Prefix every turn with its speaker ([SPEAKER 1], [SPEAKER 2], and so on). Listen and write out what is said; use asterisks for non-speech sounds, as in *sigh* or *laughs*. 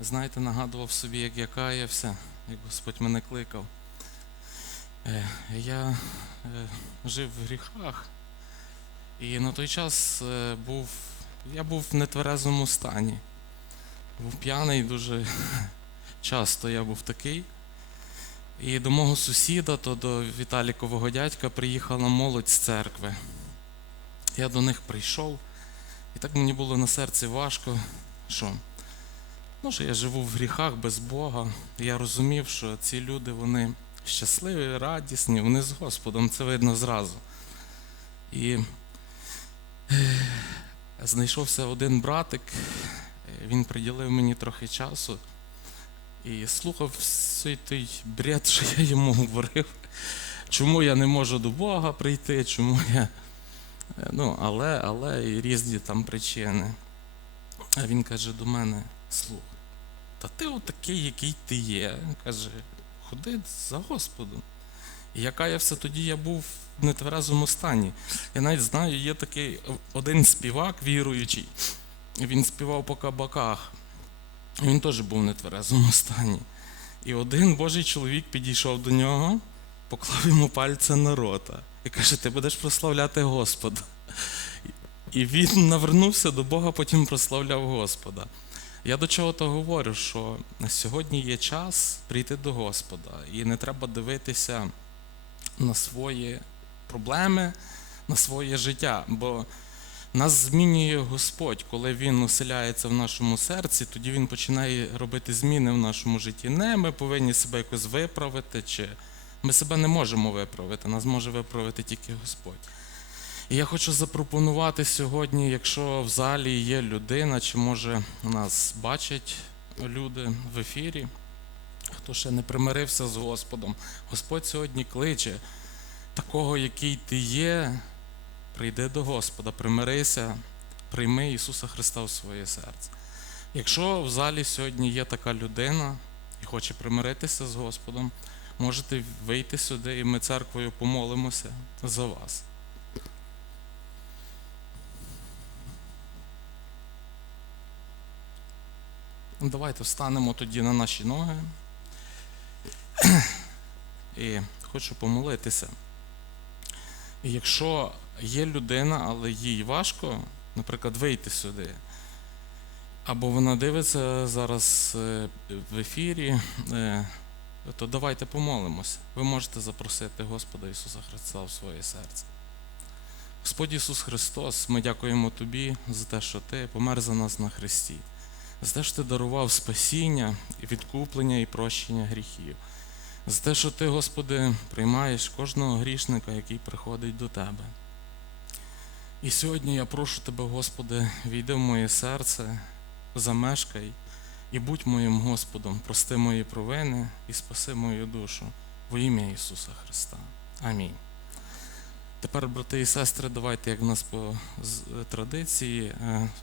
[SPEAKER 1] знаєте, нагадував собі, як я каявся, як Господь мене кликав. Е, Я е, жив в гріхах, і на той час е, був, я був в нетверезому стані. Був п'яний дуже *laughs* часто я був такий. І до мого сусіда, то до Віталікового дядька приїхала молодь з церкви. Я до них прийшов, і так мені було на серці важко, що, ну, що я живу в гріхах без Бога. Я розумів, що ці люди вони щасливі, радісні, вони з Господом, це видно зразу. І е, знайшовся один братик, е, він приділив мені трохи часу і слухав всій той бред, що я йому говорив. Чому я не можу до Бога прийти, чому я. Е, Ну, але, але і різні там причини. А він каже до мене: слухай, та ти отакий, який ти є. Він каже, ходи за Господом. І я каявся тоді, я був в нетверезому стані. Я навіть знаю, є такий один співак віруючий, він співав по кабаках. Він теж був в нетверезому стані. І один Божий чоловік підійшов до нього, поклав йому пальця на рота і каже: Ти будеш прославляти Господа. І він навернувся до Бога, потім прославляв Господа. Я до чого то говорю, що на сьогодні є час прийти до Господа, і не треба дивитися на свої проблеми, на своє життя. Бо нас змінює Господь, коли Він оселяється в нашому серці, тоді Він починає робити зміни в нашому житті. Не ми повинні себе якось виправити, чи ми себе не можемо виправити, нас може виправити тільки Господь. І я хочу запропонувати сьогодні, якщо в залі є людина, чи може нас бачать люди в ефірі, хто ще не примирився з Господом, Господь сьогодні кличе такого, який ти є, прийди до Господа, примирися, прийми Ісуса Христа в своє серце. Якщо в залі сьогодні є така людина і хоче примиритися з Господом, можете вийти сюди, і ми церквою помолимося за вас. Давайте встанемо тоді на наші ноги. І хочу помолитися. І якщо є людина, але їй важко, наприклад, вийти сюди, або вона дивиться зараз е, в ефірі, е, то давайте помолимося. Ви можете запросити Господа Ісуса Христа в своє серце. Господь Ісус Христос, ми дякуємо Тобі за те, що Ти помер за нас на Христі, за те, що Ти дарував спасіння, відкуплення і прощення гріхів. За те, що ти, Господи, приймаєш кожного грішника, який приходить до Тебе. І сьогодні я прошу Тебе, Господи, війди в моє серце, замешкай і будь моїм Господом, прости мої провини і спаси мою душу во ім'я Ісуса Христа. Амінь. Тепер, брати і сестри, давайте, як в нас по традиції, е,